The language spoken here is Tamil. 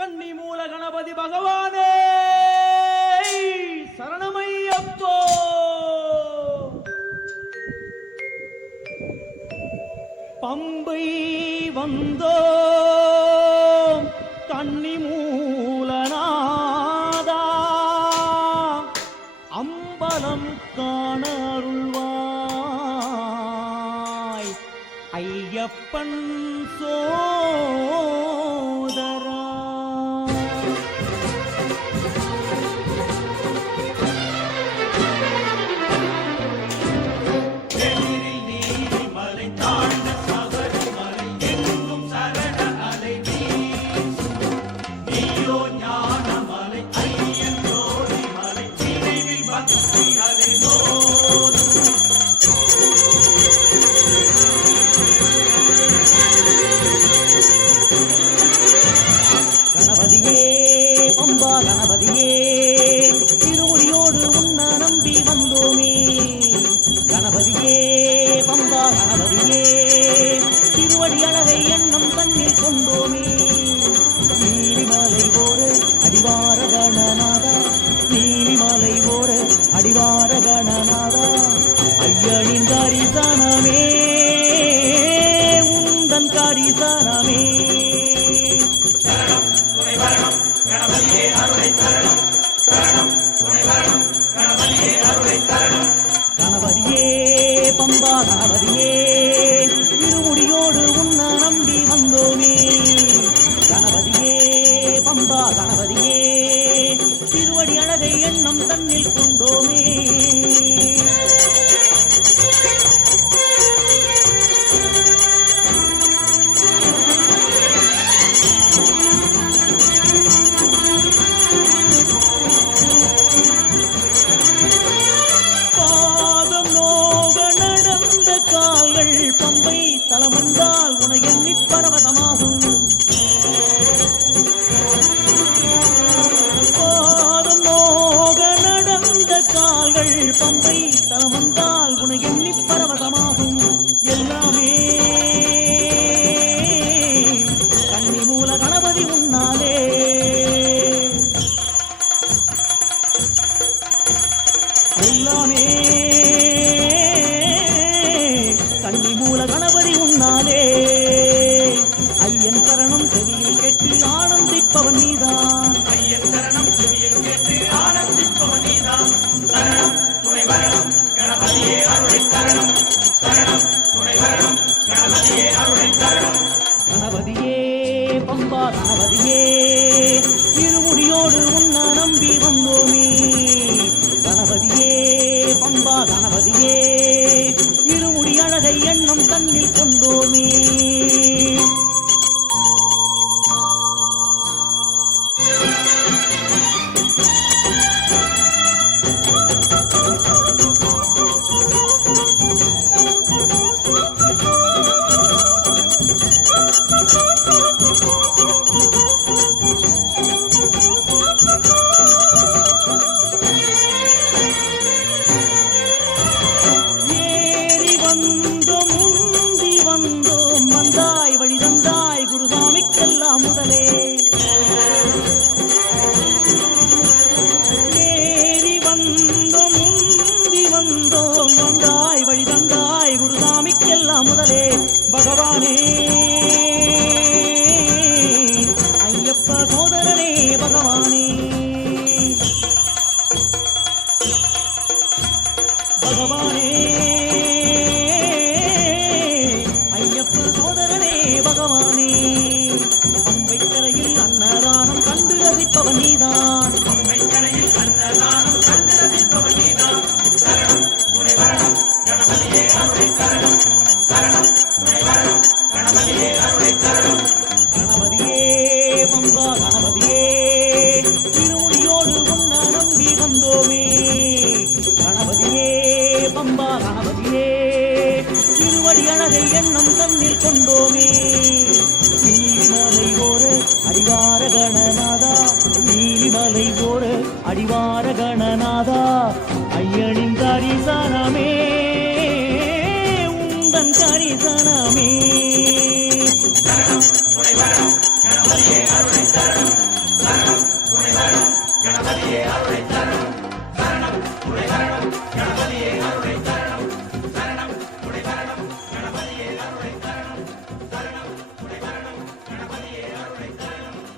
கன்னி மூல கணபதி பகவானே! சரணமையப்போ! பம்பை வந்தோ கன்னி மூலநாதா அம்பலம் காண அருள்வாய் ஐயப்பன் சோ அடிவார ஐயனின் காரிசானமே உந்தன் காரிசானமே. கணபதியே பம்பா கணபதியே இருமுடியோடு உன்ன நம்பி வந்தோமே. கணபதியே பம்பா கணபதியே திருவடி அழகை எண்ணம் தன்னில் கொண்டோமே. பம்பா கணபதியே இருமுடியோடு உன்ன நம்பி வந்தோமே. கணபதியே பம்பா கணபதியே. இருமுடி அழகை எண்ணம் தன்னில் கொண்டோமே. ஐயப்ப சோதரனே பகவானே. பகவானே. ஐயப்ப சோதரனே பகவானே. அம்பை கரையில் அன்னதானம் கண்டு ரசிப்பவன் நீதான். பம்பா கணபதியே திருவடி அழகை எண்ணம் தன்னில் கொண்டோமே. நீலிமலை ஓர அடிவார கணநாதா. நீலிமலை ஓர அடிவார